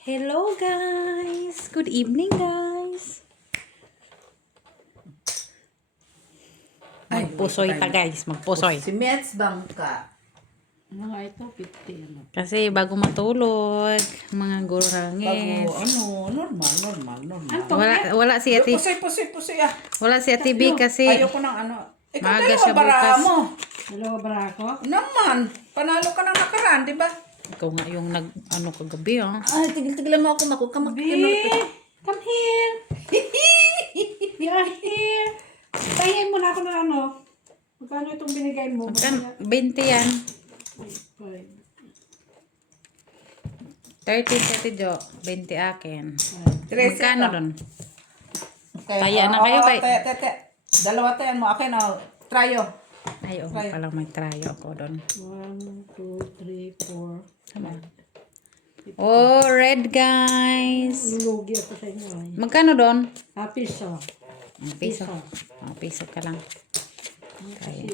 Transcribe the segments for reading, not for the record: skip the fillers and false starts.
Hello guys! Good evening guys! Magpusoy ta guys, magpusoy. Si Mets Bangka. Mga ito, 50 ano. Kasi bago matulog, mga Bago, gurangis. normal. Wala si Ate, Pusoy ah. wala si Ate B kasi Ayoko ng ano. Ikaw maaga dalawa siya bara bukas. mo. Dalawa ba ako? Naman, panalo ka ng nakaraan, di ba? Ikaw nga yung kagabi Ay, tigil-tigilan mo ako, Come here! You are here! Tahin mo na ako ng ano. Magkano itong binigay mo? Magkano? 20 yan. 30 si Ate Jo, 20 akin. Magkano doon? Taya na kayo, kay- Tete. Dalawa tayan mo. Akin, tryo. Ay, oo, palang may trayo ako doon. 1, 2, 3, 4. Oh, red guys. Lulugi ako sa inyo. Magkano doon? Piso. Piso. Piso ka lang. Kasi,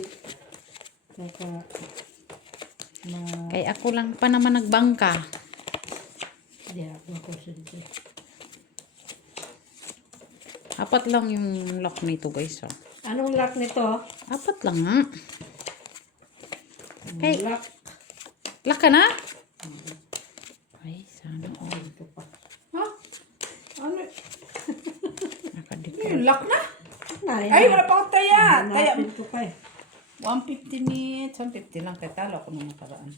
Kaya ako lang pa naman nagbangka. hindi ako sige. Apat lang yung lock nito guys. Oh. Anong lock nito? Apat lang nga. Hey, Lock. lock ka na? Ay, sana all. Ha? Ano? Nakadikit. Yung lock na? Ay, Ay, wala pa akong taya. Taya. hanapin ko pa eh. 150 minutes. 150 lang. Kaya talo ako nung nakaraan.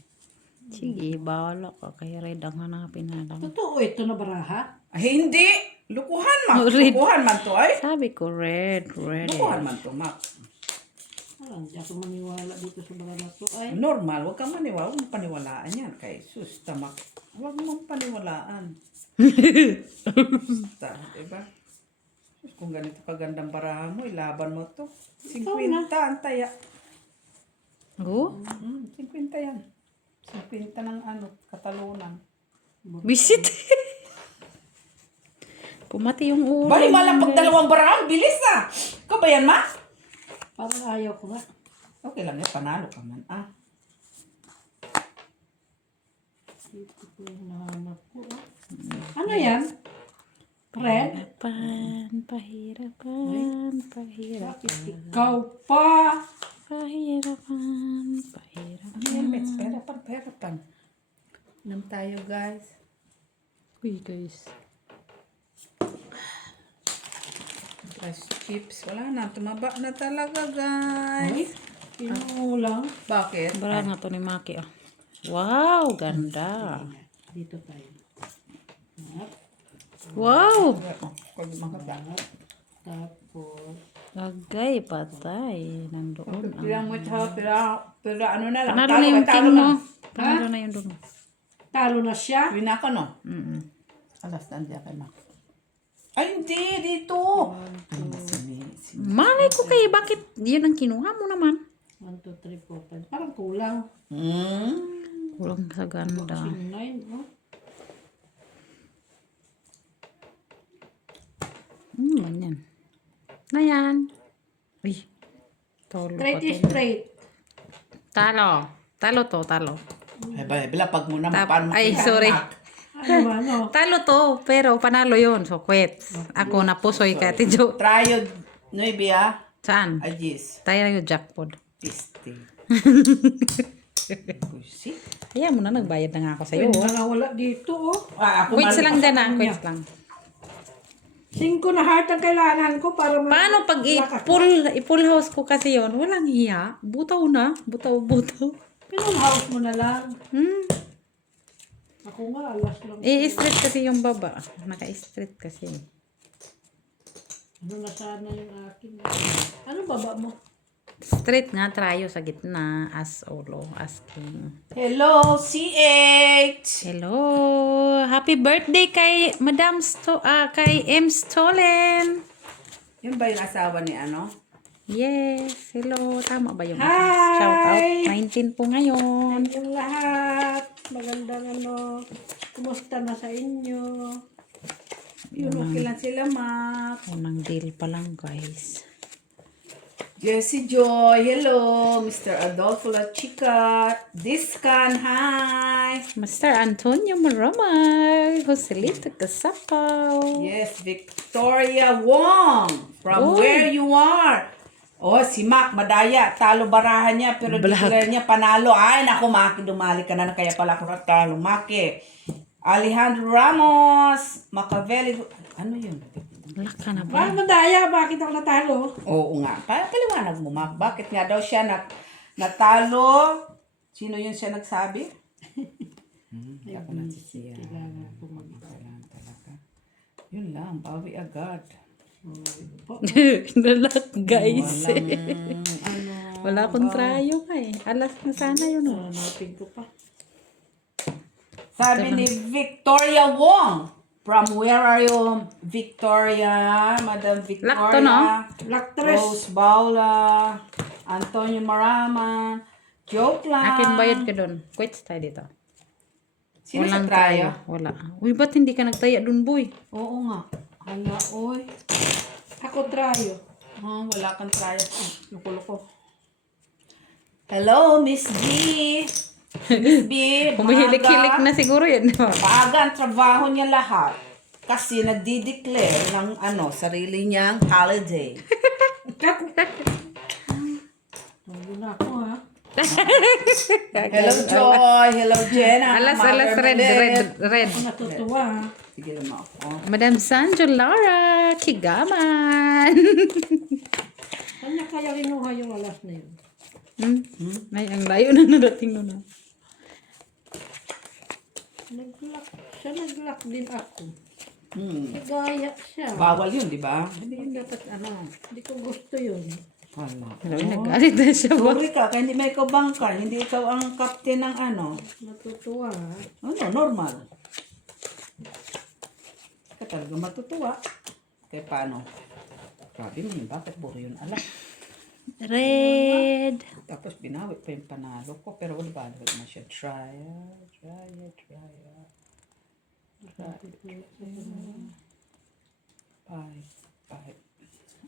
Sige, bawala ka. Kaya red ang hanapin na lang. Totoo ito na baraha? Ay, hindi. Lukuhan, Mac. Oh, red. Lukuhan man to, ay. Sabi ko red. Lukuhan man to, Mac. Hindi ako maniwala dito sa baraha na to. Ay, Normal, huwag kang maniwala. Huwag mong paniwalaan yan. Kay sus, tamak. Huwag mong paniwalaan. Basta, diba? Sus, kung ganito kagandang baraha mo, ilaban mo to. 50 ang taya. Oh, 50 yan. 50 ng katalunan. visit. Pumati yung ulo. Bali, malang pag dalawang baraha, bilis na. Ikaw ba yan, Ma? parang ayaw ko nga. Okay lang yan, panalo ka man. Dito ko yung nahanap ko. Ano yan? Red? Pahirapan. Bakit ikaw pa? Pahirapan. Ano yan, Mets? Perapan. Inom tayo, guys. Uy, guys. Rice chips. Wala na. Tumaba na talaga, Ay, guys. pinulang. Bakit? Bara nga to ni Maki. Oh. Wow, ganda. Dito tayo. Wow. Pag makaba. Tapos, Lagay, patay. Nandoon. Pirang mo siya, pero ano na lang. Panalo na yung talo team na. mo. Panalo na yung doon. talo na siya. Win ako, no? Alas, nandiyan kay Mac. Ay, hindi. Dito. Ay, Malay ko kayo, bakit yun ang kinuha mo naman? 1, 2, 3, 4, 5. Parang kulang. Kulang sa ganda. 9, no? Ganyan. Na yan. Uy. Tolo Straight pa is to. straight. Talo. Talo to, talo. Ay, bila, pag muna mo, paano Ay, makita, sorry. Mac? Ano ba, no? Talo to, pero panalo yun. So, quit. Ako na pusoy ka, Tijo. Tryo 9, ah. Saan? Agis. Tayo na yung jackpot. Piste. Pusi. Kaya mo na, nagbayad na nga ako sa'yo. Pwede na wala dito, oh. Ako Quits lang dyan kanya. Quits lang. 5 na heart ang kailangan ko para Paano pag i-full house ko kasi yon walang hiya. Butaw na. Butaw. Pinong house mo na lang. Ako nga, alas lang. I-straight kasi yung baba. Naka-straight kasi. Ano na sana yung akin. Ano baba mo? Straight nga, trayo sa gitna. As ulo, as king. Hello, CH! Hello! Happy birthday kay kay M. Stolen! Yun ba yung asawa ni ano? Yes! Hello! Tama ba yung Hi! shout out? 19 po ngayon. Yung lahat. Magandang ano. Kumusta na sa inyo? Yun, okay lang sila, Mac. Unang deal pa lang guys. Jessie Joy, hello. Mr. Adolfo La Chica, Discan, hi. Mr. Antonio Maramag, Joselito Casapaw. Yes, Victoria Wong, from Uy. where you are. Oh, si Mac, madaya. Talo barahan niya, pero declare niya panalo. Ay, naku, Maki, dumali ka na. Kaya pala ako natalo. Maki. Alejandro Ramos, Machiavelli. Ano yun? Wala ka na ba? Bakit madaya? Bakit ako natalo? Oo nga. Paliwanag mo, Mac. Bakit nga daw siya natalo? Sino yun siya nagsabi? Hindi ako nagsisiya. Kailangan talaga. Yun lang, bawi agad. Nalak, guys. Ano? Wala akong trayo ka eh. Alas na sana yun. Oh. Hanapin ko pa. Sabi ni Victoria Wong. From where are you, Victoria? Madam Victoria. Lakto, no? Laktres. Rose Baula. Antonio Marama. Joke lang. Akin bayad ka doon. Quits tayo dito. Sino sa Walang traya? Wala. Uy, ba't hindi ka nagtaya doon, boy? Oo nga. Hala, oy. Ako trayo. Oh, wala kang traya. Loko-loko. Hello, Miss B. Miss B, Humihilik-hilik na siguro yun. Maaga ang trabaho niya lahat. Kasi nagdi-declare ng sarili niyang holiday. Tulo na ako ha. Hello, Joy. Hello, Jenna. Alas, Mother red. Ako natutuwa ha. Sige lang ako. Madam Sanjo Lara Kigaman. Saan niya kaya kinuha yung alas na yun? Ay, ang layo na nadating nun. Ah. Nag-lock din ako. Hmm. Gaya siya. Bawal yun, di ba? Hindi yun dapat Hindi ko gusto yun. Wala. Hello, nagalit na siya ba? Sorry ka, kaya hindi may ikaw bangka. Hindi ikaw ang captain ng Natutuwa ha. normal. Ka talaga matutuwa. Kaya paano? Grabe mo yun. Bakit puro yun? Ala. Red. Tapos binawi pa yung panalo ko. Pero wala ba? Wala na siya. Try. Five.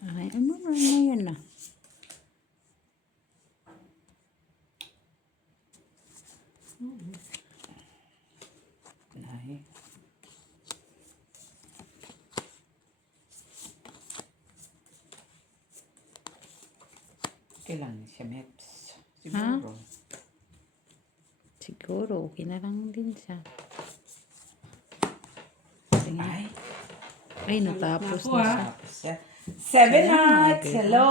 Ay, ano na yun na? Nine. Kailan siya, Meps? Siguro. Siguro, okay na lang din siya. Ay, natapos Ako, na ah. siya. Tapos siya. Seven Nights. Hello,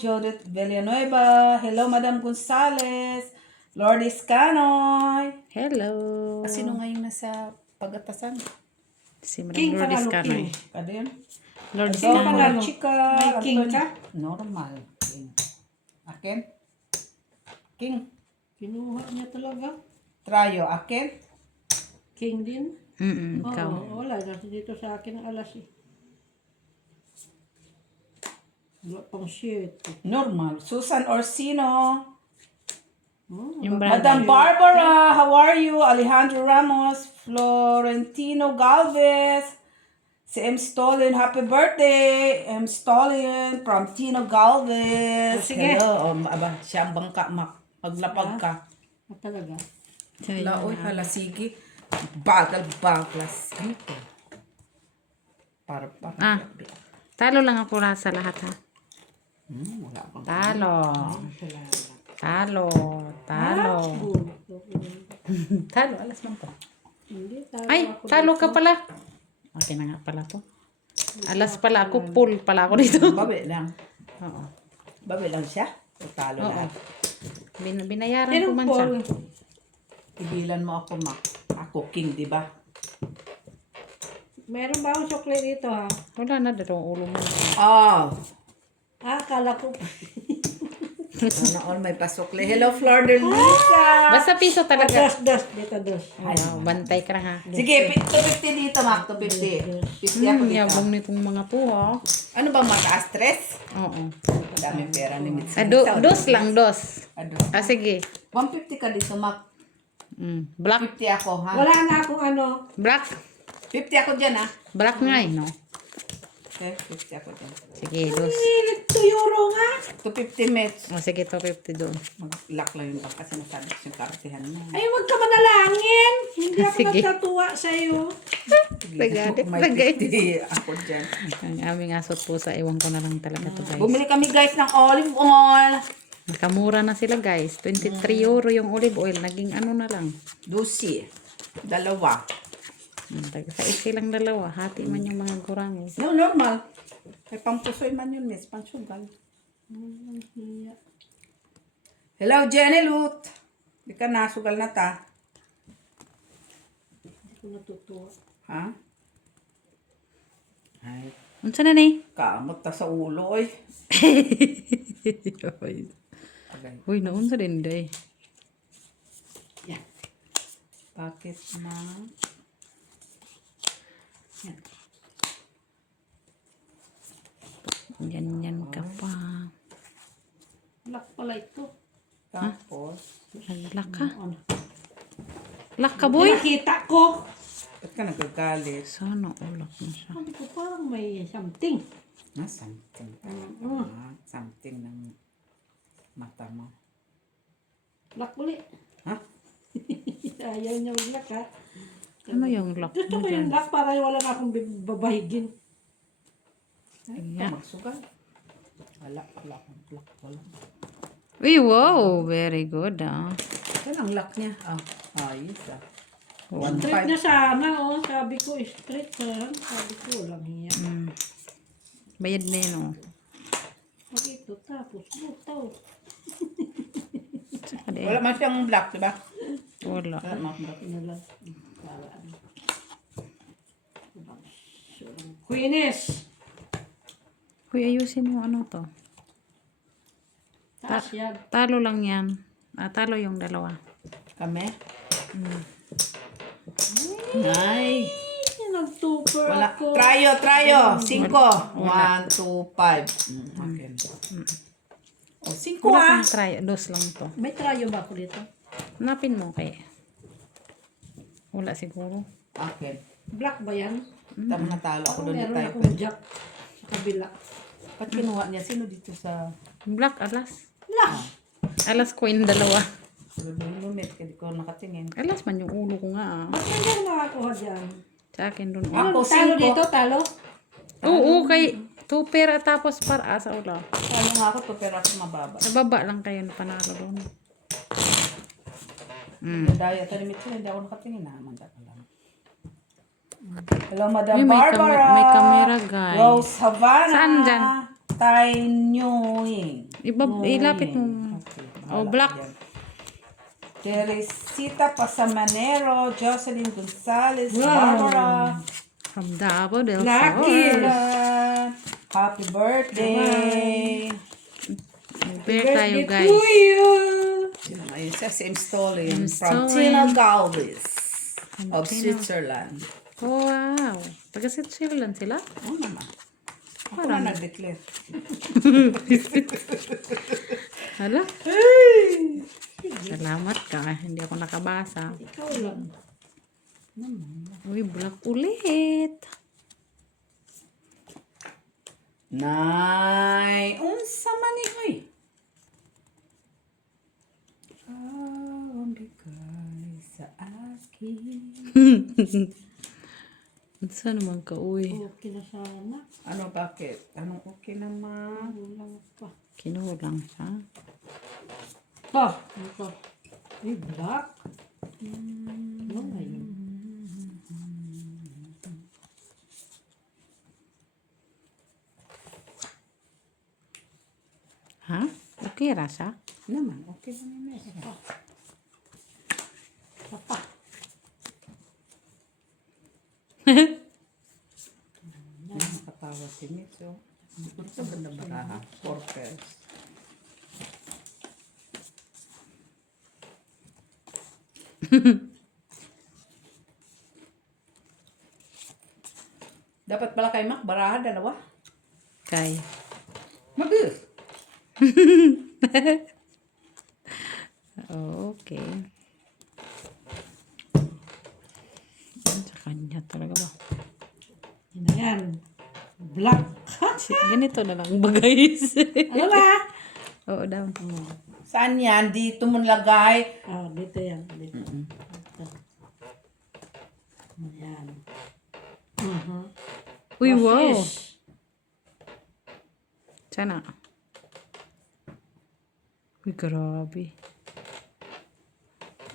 Judith Villanueva. Hello, Madam Gonzales. Lourdes Canoy. Hello. Sino ngayon nasa pag-atasan? Si Madam King Lourdes panalo, Canoy. King. Kada yun? Lourdes King Canoy. panalo. Chika. May king Antonio. ka? Normal. King. Akin? King. Kinuha niya talaga. Trayo. Akin? King din. Ikaw. Oo, wala. Nasa dito sa akin ang alas eh. Wala pang shit. Normal. Susan Orsino. Yung Madam Barbara, how are you? Alejandro Ramos, Florentino Galvez, si M. Stolin, happy birthday! M. Stolin from Tino Galvez. Sige. Hello. Aba, siya ang bangka, maglapag ka. Talaga. Hala, oy, hala, sige. Bagal-baglas. Ano to? Para. Talo lang ako sa lahat ha. Wala akong. Talo. Talo. Talo, alas man to. Hindi, talo Ay, ako. talo ka pala. Okay na nga pala to. Alas pala ako, full pala ako dito. Babi lang. Oo. Babi lang siya. O talo Oo. lahat. Binayaran ko Pero man siya. Paul, Tigilan mo ako, Mac. Ako, king, di ba? meron ba akong sukli dito ha? Wala na dito ang ulo mo. Oh. Akala ko. Sana all may pasokle. Hello, Flor de Lisa. Basta piso talaga. Das. Dito, das. Wow, bantay ka na ha. Sige, 250 dito, Mac. 250. 50 ako dito. Yabong nitong mga to ha. Ano ba, mataas stress? Oo. Daming pera ni Mitzi. Dos lang, dos. Ado. Sige. 150 ka dito, Mac. Black. 50 ako, ha? Wala na akong ano. Black. 50 ako dyan, ha? Black nga eh, no? Okay, 50 ako dyan. Sige, dos. Pilit to. euro nga. 250 mets. O sige, 250 doon. Mag-lock lang yun kasi nasabi ko yung kartehan mo. Ay, huwag ka manalangin. Hindi ako Sige. nagtatuwa sa'yo. Nagalit May na guys. 50 ako dyan. Ang aming asot po sa ewan ko na lang talaga to guys. Bumili kami guys ng olive oil. Nakamura na sila guys. 23 euro yung olive oil. Naging ano na lang. 12. Dalawa. Sa lang dalawa. Hati man yung mga gurangis. No, normal. May pampusoy man yun, miss. Pansugal. Hello, Jenny Lut. Di ka nasugal na ta. Hindi ko natutuwa. Ha? Ay, Unsa na ni? kamot ta sa ulo, oy. Agay. Uy, naunsa din day. Yan. Bakit na? Ganyan ka pa. Lock pala ito. Tapos, Naglak ka. Ano? Lak ka boy. Nakita ko. ba't ka nagagalit? Sana ulak na siya. Sabi ko parang may something. Na, something. Mm. Something ng mata mo. Lock ulit. Ha? Ayaw niya mag-lock ha. Ano yung lock Gusto mo ko yung dyan? lock para wala na akong babahigin. Yeah. Magsugal. Wala akong lock. Wala. Uy, wow. Very good ah. Yan ang lock niya. Ayos ah. Straight na sana oh. Sabi ko straight ha. Sabi ko walang hiya. Bayad na yun oh. Pag ito tapos butaw. Tsaka di. Wala man siyang black, diba? Wala. Wala man black. Ano lang. Para ano. Queenies. Uy, ayusin mo ano to. Taas yan. Talo lang yan. Talo yung dalawa. Kami? Ay. Nag-tupper Wala. ako. Tryo. 5. 1, 2, 5. Okay. O, 5 Wala ah. pang try. Dos lang to. May trayo ba ako dito? Hanapin mo kay. Wala siguro. Okay. Black ba yan? Tama na talo ako doon Meron tayo. akong jack sa kabila. Ba't kinuha niya? Sino dito sa... Black alas. Lah! Alas coin dalawa. Lumit, hindi ko nakatingin. Alas man yung ulo ko nga ah. Ba't nandiyan nakakuha dyan? Sa akin dun. Ako, Talo 5. dito, talo? Oo, kay tuper at tapos para sa ulo. Ano nga ako to, pero ako mababa. Sa baba lang kayo na panalo doon. Daya, talimit sila, hindi ako nakatingin na. Manda ka lang. Hello, Madam Uy, may Barbara. may camera, guys. Rose Havana. Saan dyan? Tainyoing. Ilapit mo. Okay, Oh, bahala black. ka dyan. Teresita Pasamanero, Jocelyn Gonzalez, Wow. Barbara. From Davao del Lucky. Sur. Happy birthday. Bear tayo, Birthday guys. to you! Sino nga yun? Sim Stolin. Sim From Stolin. Tina Galvis of Tina. Switzerland. Wow. Taga-Switzerland sila? Oo naman. Ako na nag-declare. Hala? Salamat ka. Hindi ako nakabasa. Ikaw lang. Uy, black ulit. Nay, unsa man ni hoy? Ang bigay sa akin. Saan naman ka, uy? Okay na sana. Ano, bakit? Anong okay naman? Kulang pa. Kinulang siya. Ito. Ay, black. Ano na yun? Ha? Okay ra siya? Naman, okay naman yun. Isa pa. Nakatawa si Miss, oh. Ito ganda baraha. 4 pairs. Dapat pala kay Mac, baraha, dalawa. Kay. Mag-ir. Okay. Yan sa kanya talaga ba? Yan na yan. Black. Ganito na lang ba guys? Ano na? Oo daw. Saan yan? Dito mo lagay. Oh, dito yan. Dito. Ito. Ayan. Uy, wow. Roses. Sana. Uy, grabe.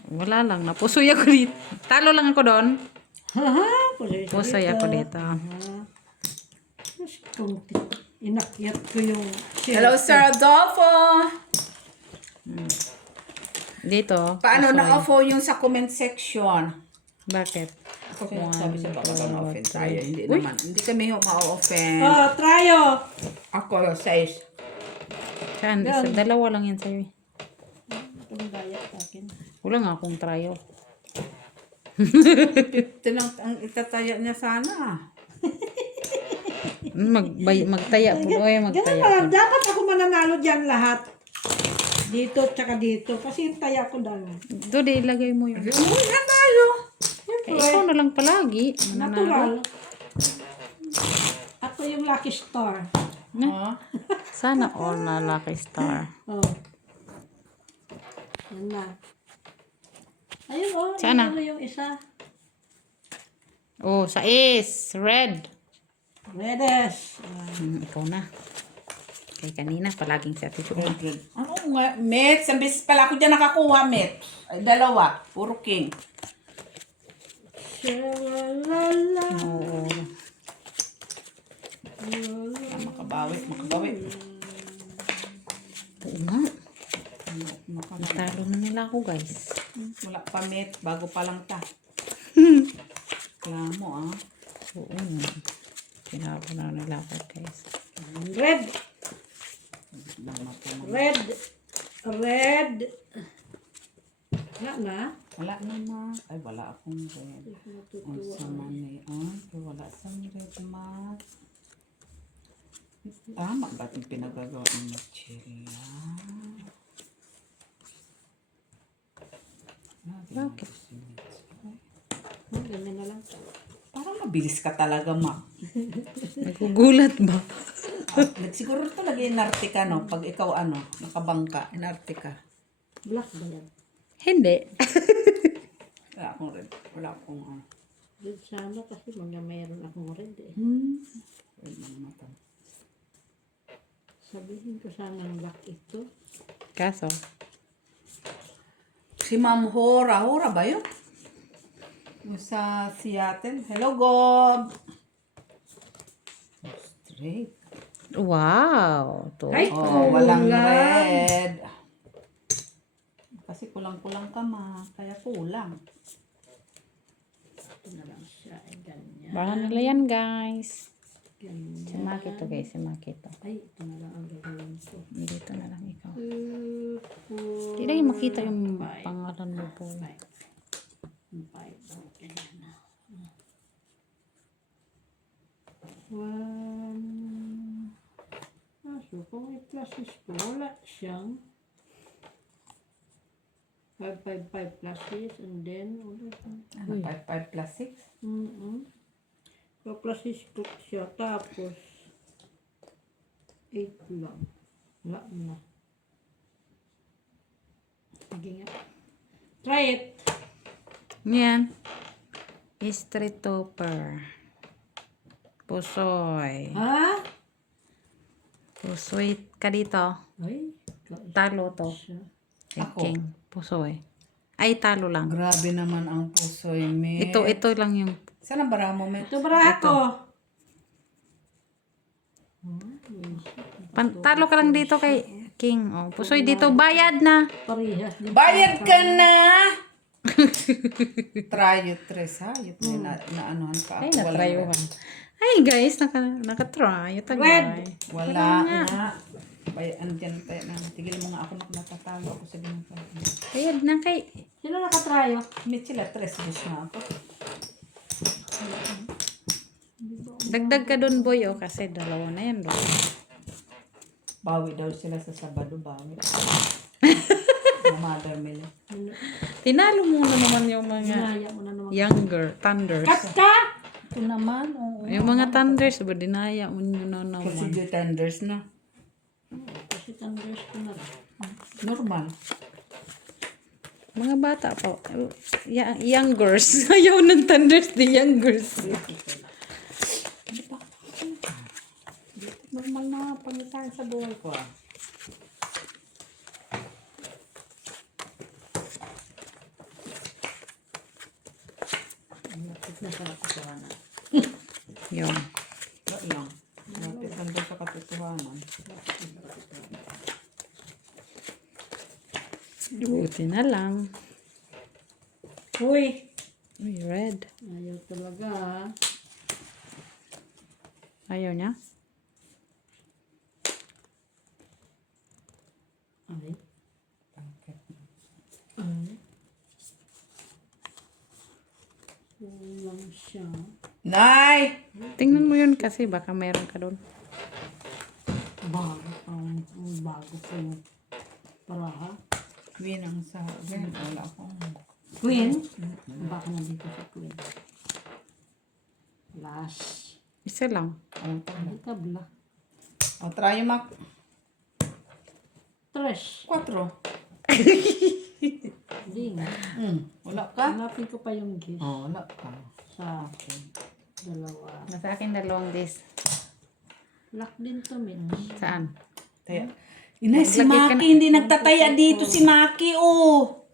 Wala lang. Napusoy ako dito. Talo lang ako doon. Pusoy ako dito. Inakyat ko yung Hello, Sir Adolfo. Dito. Paano pusoy. na-offo yung sa comment section? Bakit? Kasi sabi siya baka ma-offend tayo. Hindi Uy. naman. Hindi kami ma-offend. Oh, tryo. Ako, says. Saan? Isa, dalawa lang yan sa'yo. Itong daya sa akin. Wala nga akong tryo. Ito lang ang itataya niya sana. Magtaya po. Oy, Ganun magtaya ba? po. Dapat ako mananalo dyan lahat. Dito tsaka dito. Kasi yung taya ko dalawa. Doon, di ilagay mo yun. Umuwi na tayo. Eh, ikaw na lang palagi. Natural. Ako yung lucky star. Oh. Sana all na lucky star. Oh. Yan na. Ayun oh. Sana. Ano yung isa? Oh, sa is. Red. Redes. Ikaw na. Kay kanina, palaging sa Ate Chua. Ano nga? Met, sa beses pala ako dyan nakakuha, Met. Ay, dalawa. Puro king. Shalalala. Oo. Makabawi, makabawi. Oo nga. Natalo na nila ako, guys. Wala pa, Met. Bago pa lang ta. Kaya mo, ah. Oo nga. Tinalo na nila ako, guys. Red. Red. Red. Wala na. Wala na, ma. Ay, wala akong red. Ang sama na yun. Wala sa red, ma. Tama ba itong pinagagawa ng mochila? Bakit? Dami na lang. Parang mabilis ka talaga, ma. Nagugulat ba? Siguro talaga inarte ka, no? Pag ikaw, ano, nakabangka, inarte ka. Black ba yan? Hindi. Wala akong red. Wala akong, ano. Red sana kasi mga mayroon akong red eh. Red ng mata. Sabihin ko sana ang black ito. Kaso, Si Ma'am Hora. Hora ba yun? Yung sa Seattle. Hello, Gob! Straight. wow. To. Ay, Oh, walang kulang. red. Kasi kulang-kulang ka, ma. Kaya kulang. Ito na lang siya. Ay, ganyan. Baka nila yan, guys. Ganyan. Si Maki to, guys. Si Maki to. Ay, ito na lang ang gagawin ko. Dito na lang ikaw. 2, 4, Hindi na yung makita yung pangalan mo po. 5. Ganyan na. 1. So kung i-pluses ko, wala siyang 5, 5, 5 pluses and then ulit. Ano, 5 plus 6? So pluses ko siya tapos 8 lang. Wala na. Sige nga. Try it. Yan. Street topper. Pusoy. Ha? Pusoy ka dito. Ay, Talo to. siya. Ako? King. Pusoy. Ay, talo lang. Grabe naman ang pusoy, Met. Ito lang yung Saan ang bara mo, Met? Ito bara ako. talo ka lang dito kay King. Oh, pusoy dito. Bayad na. Parehas. Di ba? Bayad ka na! Try it, Tres, ha? Yung na-anuhan pa Ay, ako. Walang natrayuhan. red. Ay, guys. Naka-try. Red. Wala Wala nga. Andyan tayo na. Tigil mo nga ako na natatalo ako sa ganun pa. Bayad na kay... Sino nakatrayo? Met sila, Tres, wish na ako. Dagdag ka dun, boy. Oh, kasi dalawa na yan. Bro. Bawi daw sila sa Sabado, bawi. Na Mother Mel. Tinalo mo na naman yung mga Naya mo na naman. younger thunders. Cut ka! Ito naman, oo. Yung mga thunders, ba dinaya mo nyo na Kasi naman. the tenders na. Kasi thunders ko na rin. Normal. Mga bata pa. Youngers. Ayaw ng thunders, the youngers. Normal na pangitain sa buhay ko. Lapit na sa katotohanan. Yun. Wala lang. Lapit lang doon sa katotohanan. Buti na lang. Uy! Uy, red. Ayaw talaga ha. Ayaw niya? Ay. Ay. Kulang siya. Nay! Tingnan mo yun kasi baka meron ka doon. Bago pa yung paraha. Queen ang sa... Wala akong... Queen? Baka nandito sa Queen. Last. Isa lang. Ang tama. Ay, tabla. O, try yung mak... Trash. 4. Hindi nga. Wala ka? Hanapin ko pa yung gift Oh, wala ka. sa akin. Dalawa. Nasa akin dalawang days. Lock din to, Mitch. Saan? Taya. Inay, si Maglagay ka Maki, hindi nagtataya dito si Maki, oh.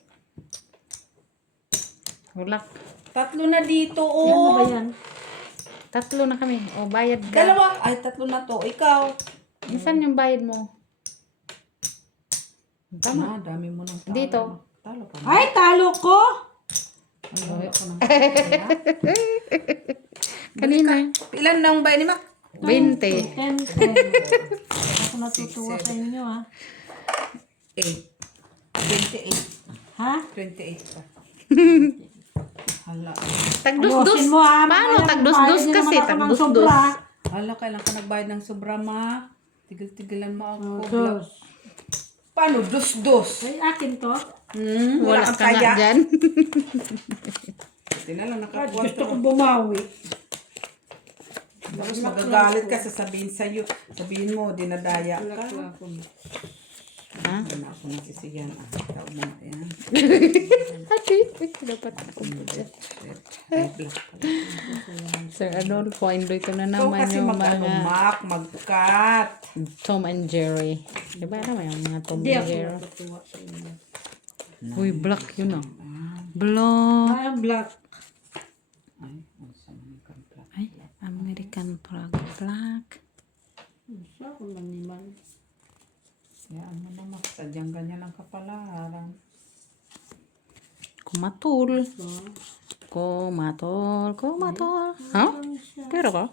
Wala. 3 na dito, Ano ba oh. yan? 3 na kami. O, bayad ka. 2. Ay, 3 na to. Ikaw. Minsan yung bayad mo. Tama. Dami mo ng talo. Dito. Talo ka. Ay, talo ko! Wala ko ng Kanina. Ilan na ang bayad ni Mak? 20. 10, 10. Ako natutuwa sa inyo, ha? 8. 28. Ha? 28 pa. Hala. Tagdus-dus. Ayusin mo, ha? Paano? Mamaya Tagdus-dus magbayad kasi. naman ako ng Tagdus-dus. sobra. Hala, kailan ka nagbayad ng sobra, Mak? Tigil-tigilan mo ako. Dos. Paano? Dos-dos. Ay, akin to. Wala Wala kang ka nga kaya. dyan. Hindi na lang Gusto nakakuha. kong bumawi. Tapos magagalit ka, sasabihin sa'yo. Sabihin mo, dinadaya ka. Lakla ko. Ha? Wala ako nasisiyan. Tawag mo na yan. Ate, dapat ako po dyan. Ay, black pala. Sir Adolfo, ito na Ikaw naman kasi yung mag-ano, mga Mac, mag-cut. Tom and Jerry. Diba naman yung mga Tom Hindi and ako Jerry? natutuwa sa inyo. Uy, black yun ah. Black. Ay, ang black. Ay, ang sama ng black. Ay, American flag. Black. Siya ko maniman. Kaya ano naman, sadyang ganyan ang kapalaran. Kumatul. So, Kumatol. Kumatol. Ha? Pero ka?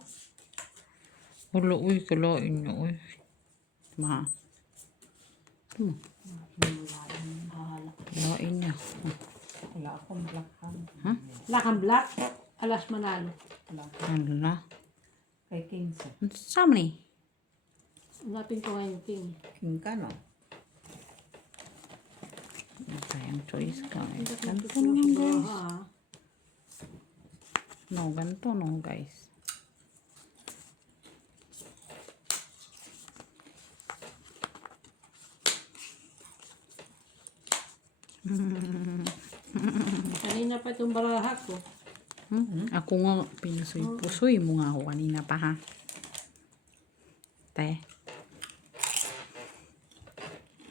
Wala, uy, kalain niya, uy. Ma. Kalain niya. Wala akong black hand. black ang black. Alas manalo. Wala ako. Ano na? Kay King sa. Sama ni? Hanapin ko ngayon, King. King ka, no? Ang choice ka. Ganito Ito no, sa guys. baha. No, ganito no, guys. Kanina pa itong baraha ko. Ako nga, pinusoy-pusoy mo nga ako kanina pa ha. Te.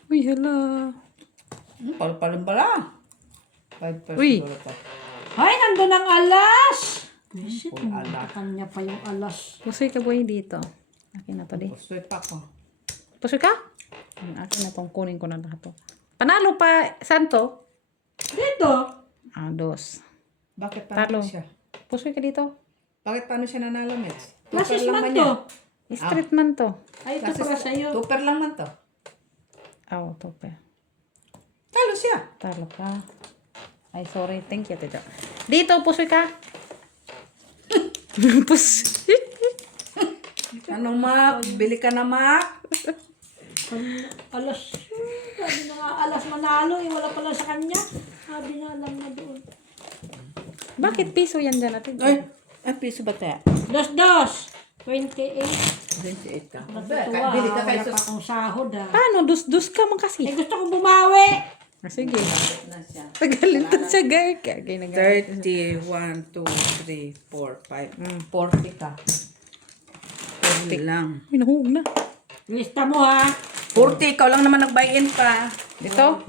Uy, hala. Pal-palang bala. 5 Uy. siguro pa. Ay, nandun ang alas! Visit Full mo. alas. Kanya pa yung alas. Pusoy ka boy dito. Akin na to di. Pusoy pa ko. Pusoy ka? Akin na tong kunin ko na lahat to. Panalo pa, saan to? Dito! Ah, dos. Bakit Talo. paano siya? Pusoy ka dito. Bakit paano siya nanalo, Mets? Lasis Tuper lang man ba to. niya? Street man to. Ay, ito para sa'yo. Tuper lang man to. Oh, to pa. Talo siya. Talo ka. Ay, sorry. Thank you, tita. Dito, pusoy ka. Pusoy. Anong Mac? Bili ka na Mac? Alas. Sabi na nga, alas manalo. Eh, wala pala sa kanya. Sabi na, alam na doon. Bakit piso yan dyan natin? Ay, Ang piso ba tayo? Dos. 28. 28 ka. Natutuwa. Bili ka Wala kayo pa akong sahod ah. Paano? Dus-dus ka man kasi. Eh gusto kong bumawi. Ah, sige. na siya. Tagalitan siya, guys. Kaya nagalit. 30, 1, 2, 3, 4, 5. 40 ka. 40 lang. Uy, nahug na. Lista mo ha. 40, ikaw lang naman nag-buy-in pa. Dito?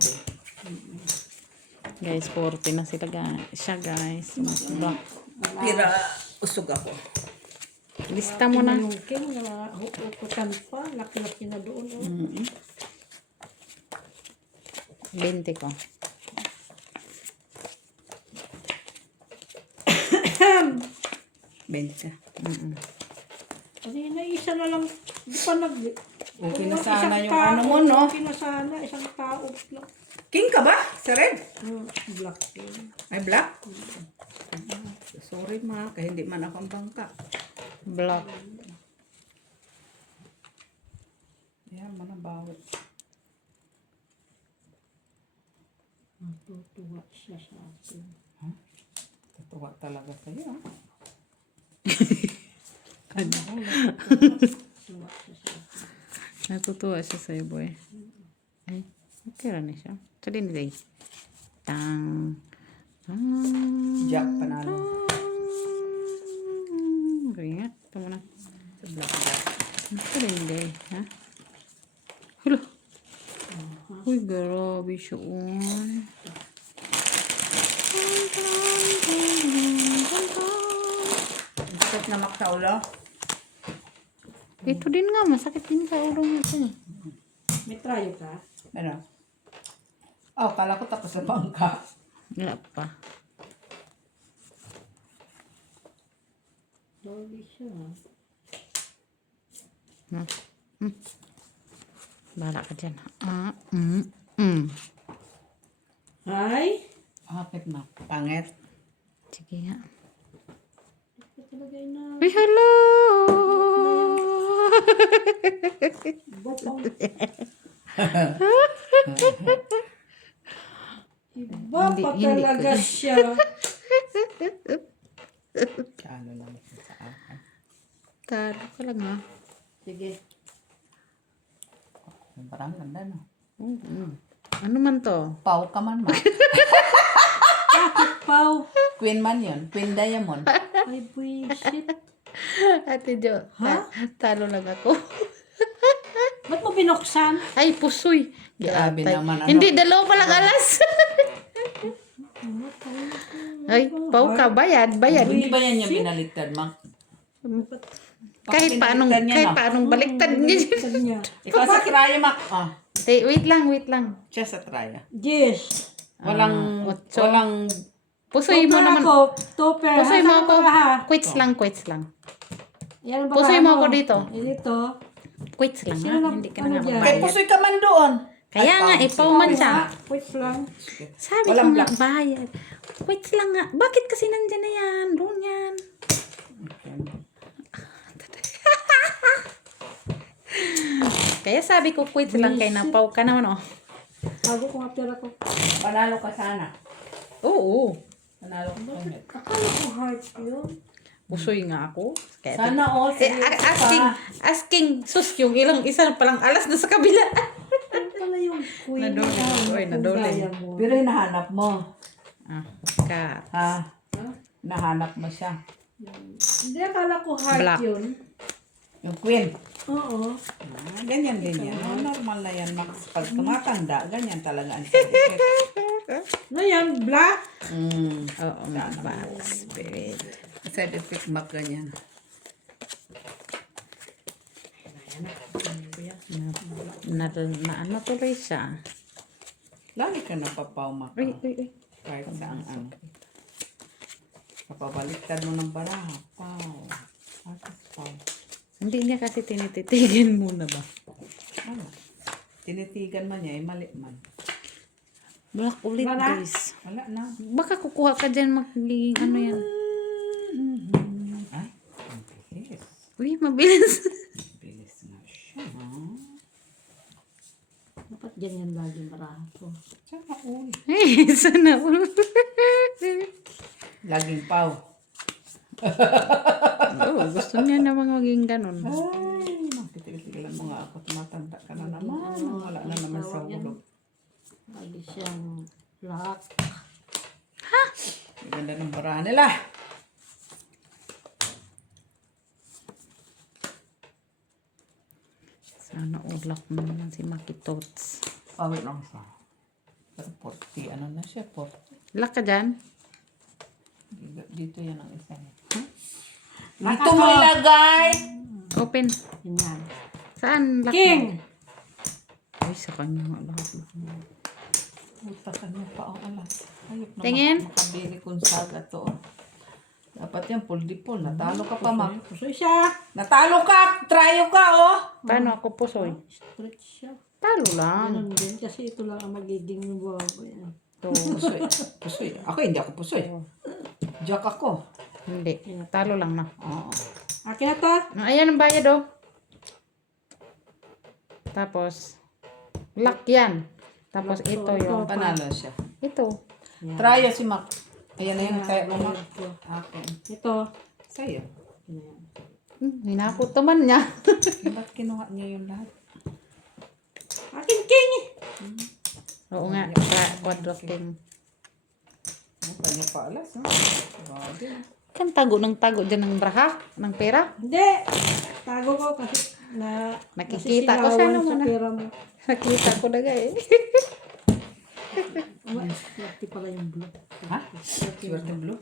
Guys, 40 na sila, guys. Siya, guys. Black. Pira, usog ako. Lista mo na. Yung king, hukutan pa. Laki-laki na doon. Oh. 20 ko. Benta ka. Kanina isa na lang. Di pa nag... Okay na sana Isang yung ano mo, tao, no? Okay na sana. Isang tao lang. King ka ba? Sa red? Black king. Ay, black? Sorry ma, kaya hindi man akong bangka. Black. Yan, manabawit. Natutuwa siya sa akin. Tatuwa talaga sa'yo. Ha? Natutuwa siya sa'yo, boy. Ay, okay na siya. Ito din nila. Tang. Jack panalo. Kaya, ito muna. Sa black jack. Ito din nila. Ha? Hala. Uy, grabe siya. Uy. Sakit na mak sa ulo. Ito din nga, masakit din sa ulo niya. May trayo ka? Ano? Oh, kala ko tapos sa bangka. Wala pa. Dolly siya. Hmm. Bahala ka dyan. Hi? Bakit na? Pangit. Sige nga. Italagay na. Uy, hello! Iba Hindi- pa hindi talaga ko- siya. Ano lang ito sa akin. Taro ka lang ha. Sige. Parang ganda no. Ano man to? Pau ka man ma. Bakit, Pao? Queen man yun. Queen Diamond. Ay, buisit. Ate Jo, talo lang ako. Ba't mo binuksan? Ay, pusoy. Grabe Atay. naman, ano? Hindi, dalawa palang alas. Ay, pau ka, bayad, bayad. Hindi ba yan yung binaliktad ma? Kahit paanong, Binaliktad niya, kahit no? paanong baliktad niya. Sabi niya. Ikaw sa traya mak. Ah, Wait lang. siya sa traya. Yes. Walang, otso. walang, Pusoy mo naman. Ako, topper. Pusoy mo ako. Ha? Quits lang. Yan ang Pusoy mo ako dito. Dito. Quits lang Sino ha. na- Hindi ka ano na dyan? kay magbayad. pusoy ka man doon. Kaya nga, ipaw man siya. Wait lang. Sabi Walang ko nga, black. bayad. Quits lang nga. Bakit kasi nandyan na yan? Doon yan. Kaya sabi ko, quits lang kay napaw ka naman, oh. Bago ko nga pera ko. Panalo ka sana. Oo. Panalo ka sana. Akala ko heart yun. Pusoy nga ako. Kaya Sana all. asking, sus, yung ilang isa palang alas na sa kabila. Ano pala yung queen? Nadole. Oy, nadole. Pero hinahanap mo. Ah, cat. Ha? Nahanap mo siya. Hindi, akala ko heart Black. yun. Yung queen. Oo. Ah, ganyan din yan. Oh, normal na yan. Max. Pag tumatanda, ganyan talaga ang side effect. Ano yan? Black? Oo, bad spirit. Side effect mak ganyan. Na ano tuloy siya. Lagi ka napapaw Uy. kahit saan ano. Kapabaliktad mo ng baraha. Wow. Atas paw. Hindi niya kasi tinititigan muna ba? Ano? Tinitigan man niya, mali man. Black ulit, Wala na? guys. Wala na. Baka kukuha ka dyan magiging ano yan. Ay, ang bilis. Uy, mabilis. Bilis na siya. Dapat ganyan lagi marahan ko. Tsaka uy. Eh, sana. Laging paw. Oo, gusto niya namang maging ganun. Ay, makitigil-tigilan mo nga ako. Tumatanda ka na naman. Wala na naman sa ulo. Lagi siyang lock. Ang ganda ng barahan nila. Sana ulak mo naman si Maki Tots. Pawit lang siya. Pero 40, ano na siya? 40. Lak ka dyan? Dito yan ang isa niya. Lock Dito ako. mo ilagay! Open. Yan. Saan? Lak King! mo? Ay, sa kanya nga lahat. Puta ka niya pa ang alas. Ayop na Tingin. makabili kong saga to. Dapat yan, pull-di-pull. Natalo ka pa, Mak. Pusoy siya. Natalo ka! Tryo ka, oh! Paano ako pusoy? Stretch siya. Talo lang. Ganun din. Kasi ito lang ang magiging baboy. To. Pusoy. Pusoy. Ako, hindi ako pusoy. Jack ako. Hindi. Talo lang na. Oo. Akin na to. Ayan ang bayad oh. Tapos, lock yan. Tapos ito yung, Panalo siya. ito. Tryo si Mac. Ayan na yung kaya mo, Mac. Akin. Ito. Sa'yo. Hinakot naman niya. Ba't kinuha niya yung lahat? Akin king. Oo nga. Quadro king. Ano kanya pa alas, no? Grabe. Kan tago ng tago dyan ng braha, ng pera. Hindi. Tago ko kasi Nakikita ko nasisilawan siya naman, sa ah. pera mo. Nakita ko na eh. Swerte pala yung blue. Ha? Swerte blue?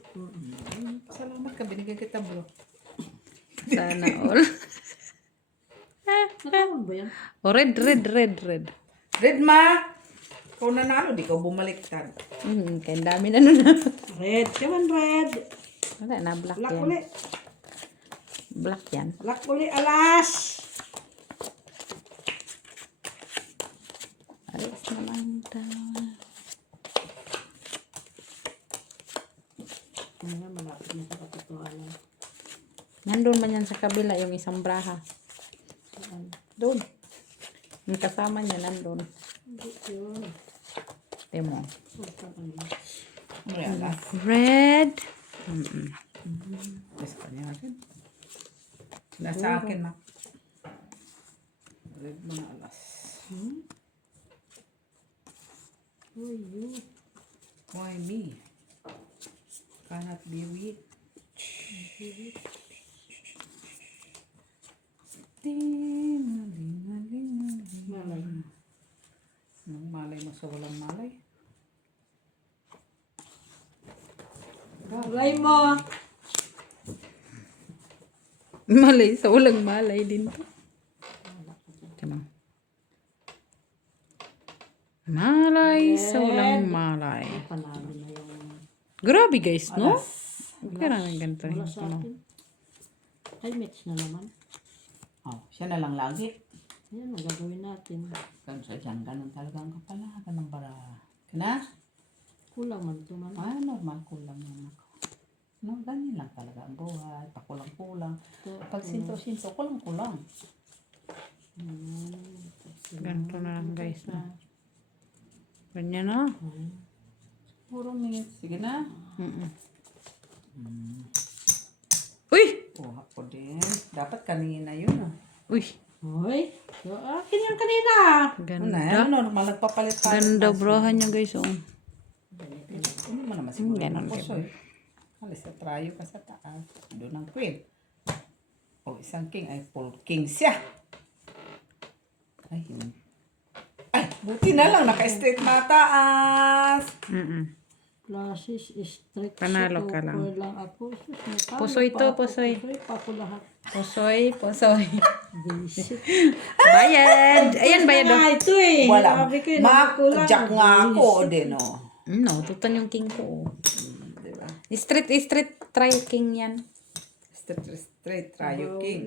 Salamat ka, binigay kita blue. Sana all. Nakawan ba yan? Oh, red. Red, Ma! Kung nanalo, di ka bumaliktad. Kaya dami na nun. Red. Come on, red. Wala na, black Black yan. uli. Black yan. Black uli. Alas. Alis naman daw. Ayan, malapit na sa katotohanan. Nandun man yan sa kabila yung isang braha. Doon. Yung kasama niya nandun. Hindi yun. Temo. Punta ka na. Ano yan, alas? Red. Yes, kanya natin. Nasa akin, Ma. Red mo na alas. Uy, yun. Why me? Cannot be weak. Malay. Anong malay mo sa walang malay? Malay mo. Malay sa walang malay din to. Tama. Malay sa walang malay. Panalo na yung Grabe guys, no? Kaya nga ganito. wala sa akin. Ay, match na naman. Oh, siya na lang lagi. Ayan, ang gagawin natin. Ganun sa dyan, ganun talaga ang kapalakan ng bara. Kana? Kulang man ito man. Ah, normal kulang naman ako. No, ganyan lang talaga ang buhay. Pakulang-kulang. Pag sinto-sinto, kulang-kulang. Ganito na lang guys. No? Ganyan na. Puro minutes. Sige na. Uy! Kuha ko din. Dapat kanina yun. Ah. Uy! Hoy, so, akin yung kanina. Ano Ganda. yan? Normal nagpapalit pa. Ganda brohan niya guys. Oh. Hindi mo naman siguro Ganun, yung puso eh. Alis sa trayo ka sa taas. Doon ang queen. O isang king ay full king siya. Ay, hindi. Ay, buti na lang. Naka-straight mataas. Classes, strict. Panalo ka lang. lang ako. Sus, natalo Pusoy pa to, ako. pusoy. Pusoy pa ako lahat. Posoy. Basic. Bayad! Ayan, bayad oh. Ah, ito eh. Wala. Sabi ko yun, Ma, jack nga ako din, oh. No, tutan yung king ko. Oh. Diba? Straight, try king yan. Straight trayo king.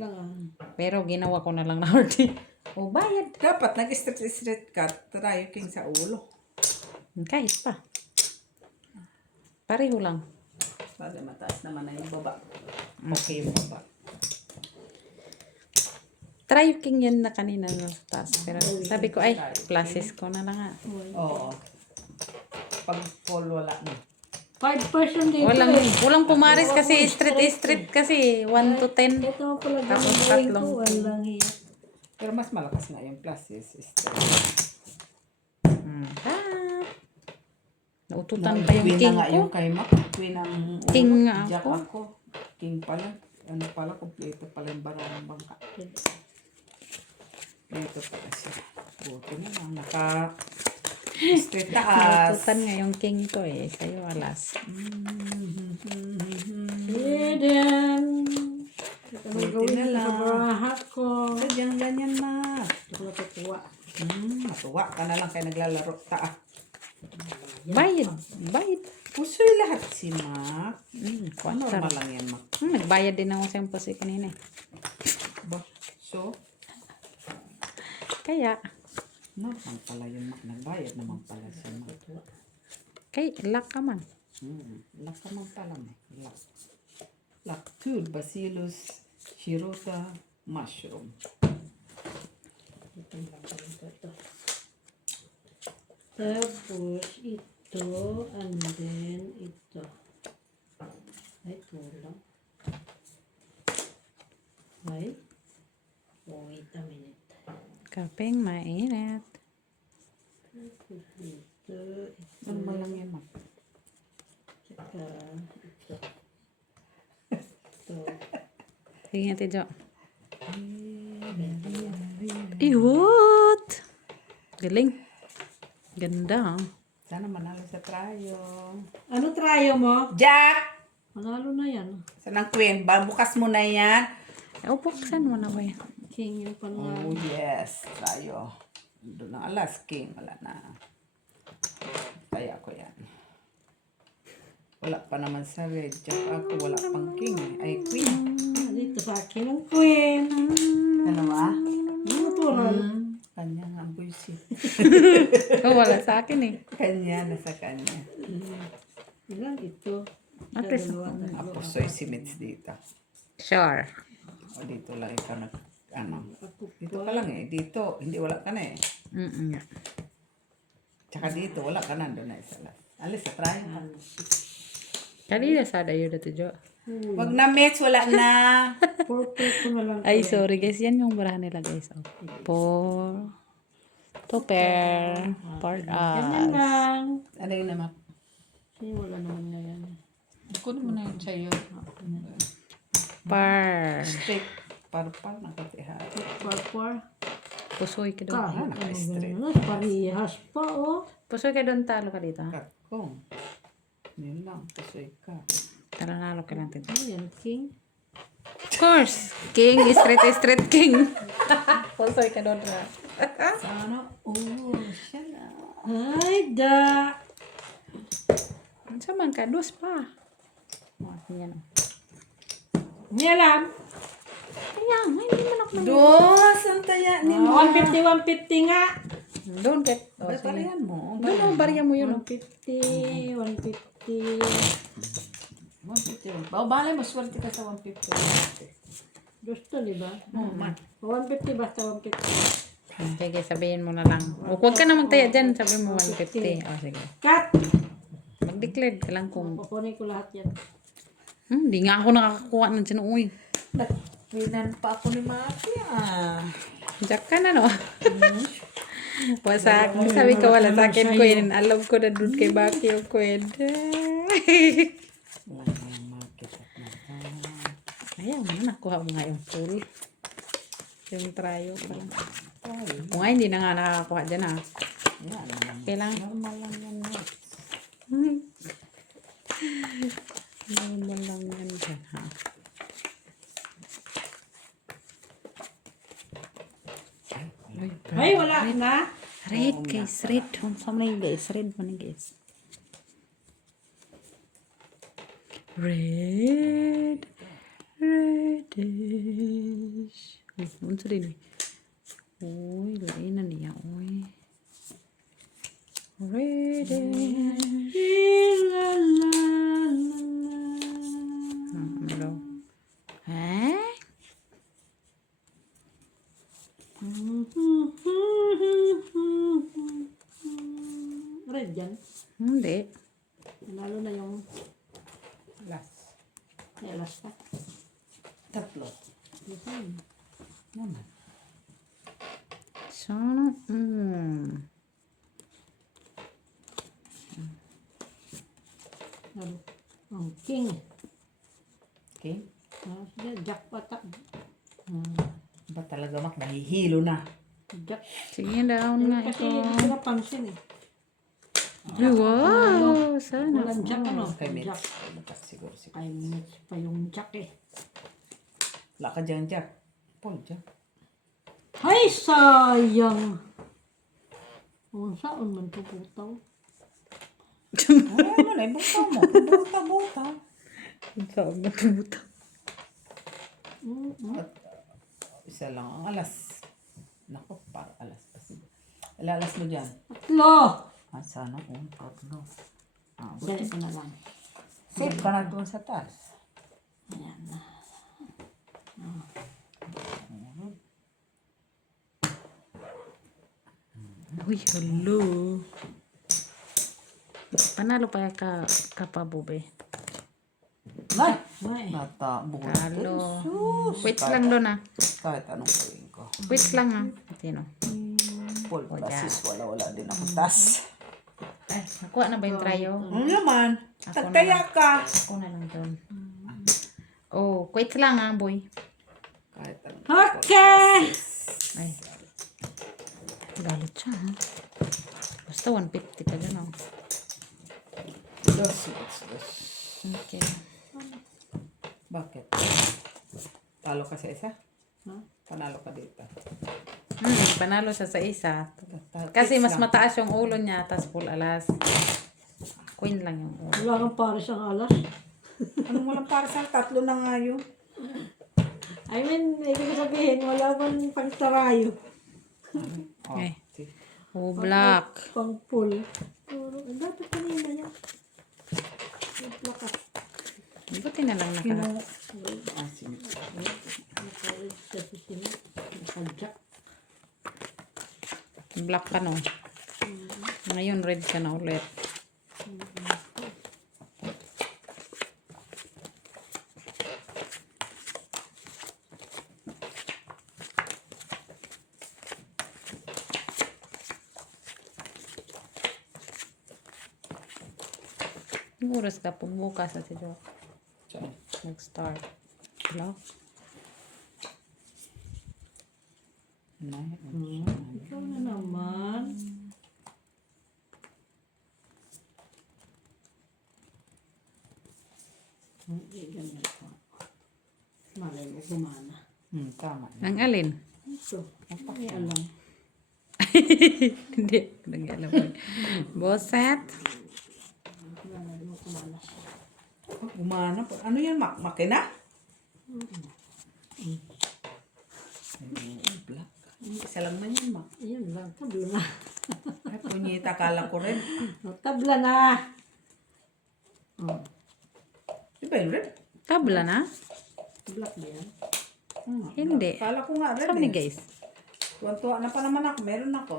Pero ginawa ko na lang na hard. O, bayad. Dapat nag-straight ka, trayo king sa ulo. Kahit pa. Pareho lang. Bagay mataas naman na yung baba. Okay yung baba. Try king yan na kanina na sa taas. Pero sabi ko, ay, classes ko na lang ah. Oo. Pag fall, wala na. 5% dito Walang, eh. walang pumaris kasi street kasi 1 to 10. Ito mo pala Tapos gawin tatlong ko. Walang hiya. Pero mas malakas nga yung plus is Naututan pa yung Queen king na nga ko. yung kay Mac. Queen ang King ulo. nga Jack ako. ako. King pala. Ano pala, kompleto pala yung barang bangka. Ito pala siya. Buti na lang. Straight taas. Naututan nga yung king ko eh. Sa'yo alas. Eden. Ito na Buti gawin na ko sa lang. baraha ko. Sadyang ganyan na. Ito ko natutuwa. Matuwa ka na lang kaya naglalaro ka. Bayad. Bayad. Pusoy lahat si Mac. Kwarta. Normal lang yan, Mac. Nagbayad din ako sa pusi kanina eh. Ba? So, Kaya, normal pala yun, Mac. Nagbayad naman pala siya, Mac. kay luck ka man. Lak naman pala, Mac. Lak. Lactud, bacillus, shirota, mushroom. Tapos ito, and then ito. Ay, tulang. Ay. Wait a minute. Kapeng mainit. Ito, Normal lang yan, Mac. tsaka ito. Ito. Sige nga, Tidjo. Iwot! Galing. Ganda. Sana manalo sa trayo. Ano trayo mo? Jack! Manalo na yan. Saan ang queen? Bukas mo na yan. Buksan mo na ba yan? King yung pangalan. Oh, yes. Trayo. Doon ang alas, king. Wala na. Kaya ko yan. Wala pa naman sa red. Jack ako. Wala pang king. Ay, queen. Dito sa akin ang queen. Ano ba? Natural. Kanya nga ang buisit. Oh, wala sa akin eh. Kanya, nasa kanya. Ilan ito? Ate, Tapos soy simits dito. sure. O dito lang ikaw nag, ano. Dito ka lang eh. Dito, hindi wala ka na eh. Tsaka dito, wala ka na. Doon na isa lang. Alis, sa try. Kanina sa dayo na, Tidjo. Wag na, Mets. Wala na. Purple ko na lang. Ay, sorry guys. Yan yung barahan nila guys. Oh. To pair. Part Ganyan lang. Ano yun naman? Kasi wala naman ngayon. Kunin mo na yun sa'yo. Par. Straight. Parpal, nakatihari. Par. Pusoy ka doon. Kahit ano naka-straight. ganun. Parehas pa oh. Pusoy ka doon. Talo ka dito. Kakong. Yun lang. Kasoy ka. Tara, nalo ka lang, Tidjo. Ano yan, king? Of course. King. Straight king. Pusoy ka doon. Sana. Siya na. Ay, da. Ano sa man ka? Dos pa. Oh, yan. Hindi alam. Kaya, hindi man ako Dos, ang taya ni mo. 150 nga. doon ka. Oh, Ay, sige. palayan mo. Doon ang barya mo yun. Oh. 150. 150. 150. Balay mo, swerte ka sa 150. Gusto, di ba? Oo, man. 150 basta 150. Sige, sabihin mo na lang. Huwag ka na magtaya dyan. Sabihin mo 150. Oh, sige. Cut! Mag-declare ka lang kung... Kukunin ko lahat yan. Hindi nga ako nakakakuha ng dyan. Uy. Nagpinan pa ako ni Mati Jack ka na, no? Wasak. Sabi ka wala sa akin, Queen. Alam ko na doon kay Baki yung Queen. Wala na yung market at Ayaw mo, nakuha mo nga yung full. Yung trayo pa lang. Kung nga, hindi na nga nakakakuha dyan, ha? Yan. Kailang. Normal lang yan. Normal lang yan dyan, ha? Ay, wala na. Red, guys. Red. Sama na yung guys. Red mo na, guys. Red. Reddish. Unsa din? Uy, lain na niya. Uy. Reddish. La, la, la, la. Ano daw? Eh? Red yan. Hindi. Lalo na yung Naman. Sana, Ano? Ang king. Okay. Jack pata. Ba talaga mak, nahihilo na. Jack. sige down nga Kasi ito. hindi ko napansin eh. Ay, wow, sana. Walang Jack ano? Kay Mitch. Jack. Jack siguro. Kay Mitch pa yung Jack eh. Wala ka dyan, Jack. Paul, Jack. Ay, sayang. Kung saan man puputaw. Ano na, ibutaw mo. Buta. Saan na pumunta? At isa lang ang alas. Nako, para alas pa siguro. Ilalas mo dyan. Tatlo. Sana kung tatlo. Dali ko na lang. Safe ka na doon sa taas. Ayan na. Uy, hello. Panalo pa ka pa, Bube. Nay! Ay. Bukas. Talo. Sus! Wait lang doon ah. Kahit anong gawin ko. Wait lang ah. Tino. Paul, basis, wala din ako tas. Ay, nakuha na ba yung trayo? Ano naman? Ako Tagtaya ka. Ako na lang doon. Oh, wait lang ah, boy. Kahit anong Okay. Ay. Galit siya ha. Basta 150 ka dyan oh. dos. Okay. Bakit? Talo ka sa isa? Ha? Panalo ka dito. Panalo siya sa isa. Kasi Kasi mas mataas yung ulo niya, tas full alas. Queen lang yung ulo. Wala kang pares ang alas. Anong walang para sa tatlo na nga yun? I mean, ibig sabihin, wala bang pagtarayo. Oh, Eh. see. Oh, black. Pang full. Dapat kanina niya. Yung plaka. Buti na lang naka. Sige. Kasi sila. Naka-jack. Black ka no. Ngayon red ka na ulit. Oras ka pagbukas at si Jo. Saan? Nag-start. Hello? Ikaw na naman. Ganyan ko. Malay mo gumana. Tama. Ang alin? Ito. Ay, alam. Hindi. Hindi alam mo. Boset? Malay mo gumana siya. Gumana po. Ano yan? Makina? Black. Isa lang man yan, Mak. Ayan lang. Tabla na. Ay, punyita, kala ko rin. Tabla na. Di ba yun rin? Tabla na? Black ba yan? Hindi. Kala ko nga rin Sabi ni eh. guys. Tuwan-tuwa na pa naman ako. Meron ako.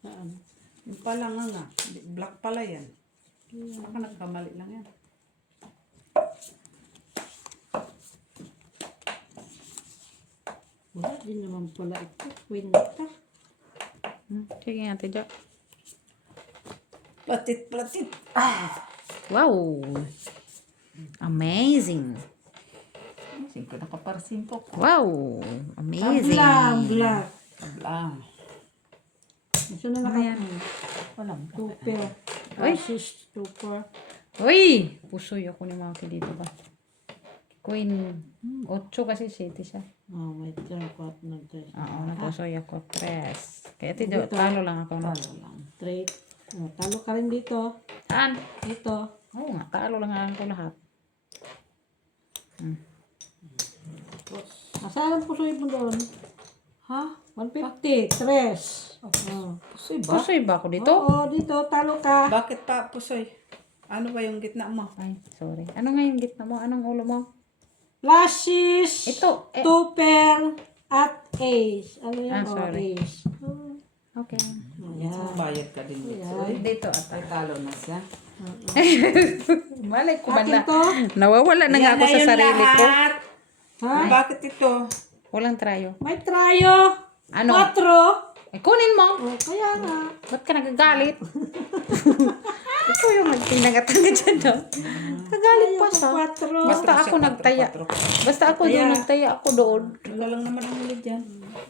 Saan? Yung pala nga. Black pala yan. Baka nagkamali lang yan. Wala din naman pala ito. Kwenta. Sige nga, Jo. Platit. Wow! Amazing! 5 na ka para 5 ko. Wow! Amazing! Tabla. Black. Tablang. Gusto na naka Walang. Super. Ay. Assist super. Uy! Pusoy ako ni Maki dito ba? Queen 8 kasi 7 siya. Oh, may 3, 4 na 3. Oo, napusoy ako 3. Kaya Jo, talo lang ako. No? Talo lang. Straight. Oh, talo ka rin dito. Saan? Dito. Oo nga, talo lang ako lahat. Nasaan ang pusoy mo doon? Ha? 150. 3. Oh. Pusoy ba? Pusoy ba ako dito? Oo, dito. Talo ka. Bakit pa pusoy? Ano ba yung gitna mo? Ay, sorry. Ano nga yung gitna mo? Anong ulo mo? Lashes. Ito. Super. At ace. Ano yan? Ah, sorry. Ace. Oh. Okay. Yes, bayad ka din dito. Dito at Ay, talo na siya. Malay ko Akin banda. to. Nawawala na nga ako sa sarili ko. Ha? Bakit ito? Walang trayo. May trayo. Ano? 4. Kunin mo. Oh, kaya nga. Ba't ka nagagalit? Ikaw yung nagtinangat-tangat dyan, no? Nagalit pa siya. 4. Basta ako nagtaya. Basta ako doon Kaya- nagtaya. Ako doon. Wala lang naman ang ulit dyan.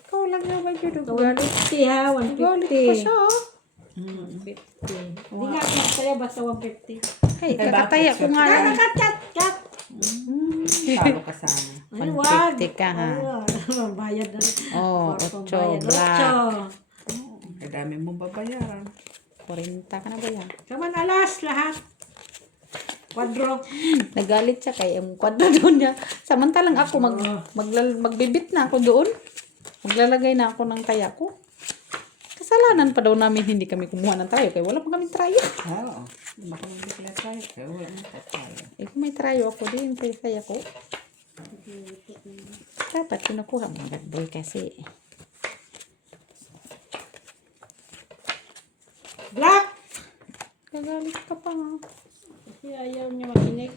Ikaw lang naman yun. Nagalit. 150 ha, Nagalit pa 150. siya. 150. Hindi nga nagtaya basta 150. Ay, bakit kakataya ko siya? nga lang. Kat. Talo ka sana. Ay, wag. 150 ka, ha? Ayun, bayad na. Oh, Bayad. 8 black. 8. Ang dami mong babayaran. 40 ka na ba yan? Kaman alas lahat. 4. Nagalit siya kaya yung kwadro doon niya. Samantalang ako magbibit na ako doon. Maglalagay na ako ng taya ko. Kasalanan pa daw namin hindi kami kumuha ng trayo kaya wala pa kaming trayo. Oo. Baka magbigla tayo. Kaya wala mo tayo. Eh kung may trayo ako din sa taya ko. Dapat kinukuha mo bad boy kasi. Black. Nagalit ka pa nga. Kasi ayaw niya makinig.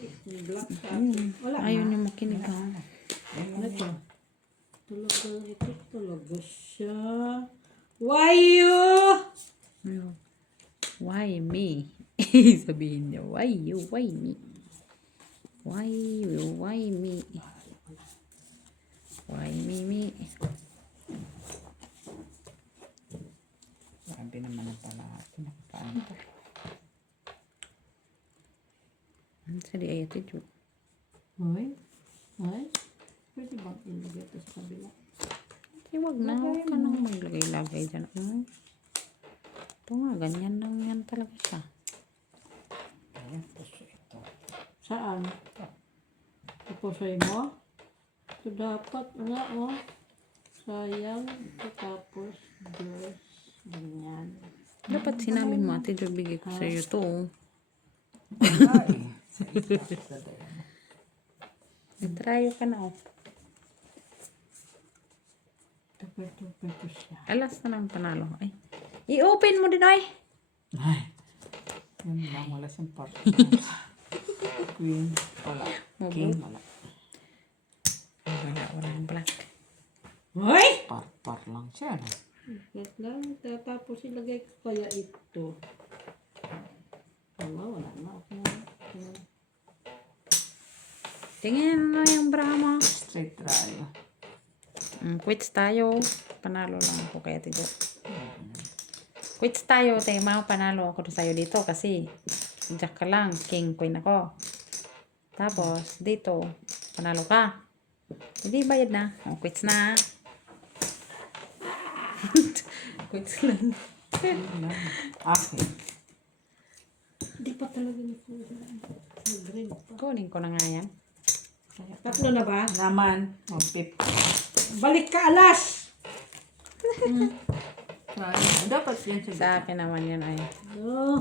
Black sa akin. Wala Ayaw na. niya makinig ha. Ano to? Talaga siya. Why you? Why me? Sabihin niya, why you, why me? Why you, why me? Why me? Sabi naman ang pala. Nakapaan ka. Ano sa di ay attitude? Hoy. Hoy. Pwede bang ilagay ito sa kabila? Huwag na, huwag ka nang maglagay-lagay dyan. Ito nga, ganyan lang yan talaga siya. Ayan, puso ito. Saan? Ipusoy mo? Ito dapat nga, oh. Sayang. Ito tapos, Diyos. Ganyan. Dapat sinabi mo, ate Jo, bigay ko sa iyo to. Wala eh. Sa isa. Nagtrayo ka na, oh. Ito siya. Alas na lang panalo. Ay, i-open mo din, ay. Ay. Yan lang. Wala siyang part. Queen. Wala. King. Wala. Walang black. Hoy! Part lang siya. No? Wait lang. Tapos ilagay ko kaya ito. Wala na ako. Tingin na yung bra mo. Straight tayo. Quits tayo. Panalo lang ako kaya tiyo. Quits tayo. Tayo mga panalo ako sa'yo dito kasi jack ka lang. King, queen ako. Tapos, dito, panalo ka. Hindi, bayad na. O, quits na. Quits lang. Okay. Hindi pa talaga nag-green pa. Kunin ko na nga yan. Tatlo na ba? Naman. Pip. Balik ka alas! Dapat yan siya. Sa akin naman yan ay. Oh.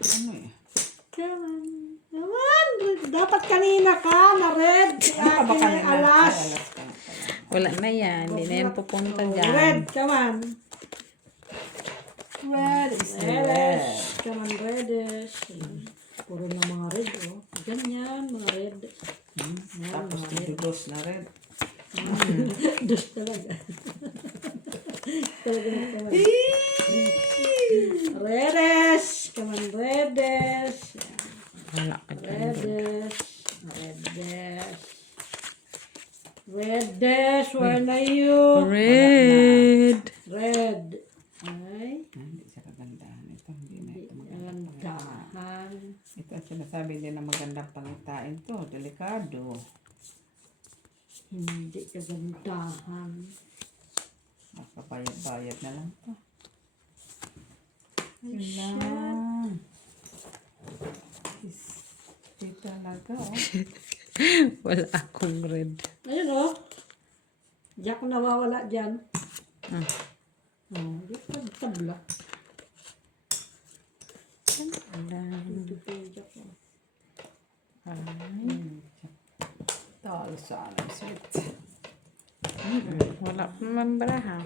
Ano eh? Naman! Dapat kanina ka na red. Kaya Baka akin ay nila. alas. Wala na yan. Hindi na yan pupunta Oh, dyan. red, come on. Red is Reddish. Come on, reddish. Puro na mga red, oh. Ganyan, mga red. Tapos dudos na red. Dus talaga. Talaga na come on. Reddish. Come on, reddish. Wala ka dyan. Reddish. Reddish. Reddish, where na you? Red. Red. Ay, Hindi siya kagandahan. Ito hindi na ito maganda. gandahan. Ito ang sinasabi din na magandang pangitain to. Delikado. Hindi kagandahan. Makabayad-bayad na lang to. Yun lang. Hindi talaga oh. Wala akong red. Ayun, oh. Jack nawawala dyan. Ah. Oh, di ka tabla. Wala. Ito po yung Jack, oh. Talo sana. Sweet. Wala pa naman baraha.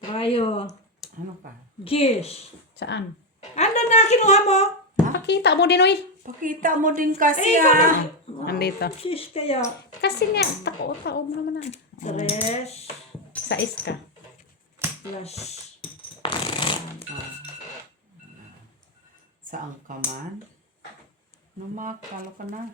Bayo. Ano pa? Gish. Saan? Ano na kinuha mo? Pakita mo din, uy. Pakita mo din kasi ha. Andito. Sis kaya. Kasi nga, tao mo naman na. 3 Sais ka. plus. Saan ka man? Namak, kala ka na.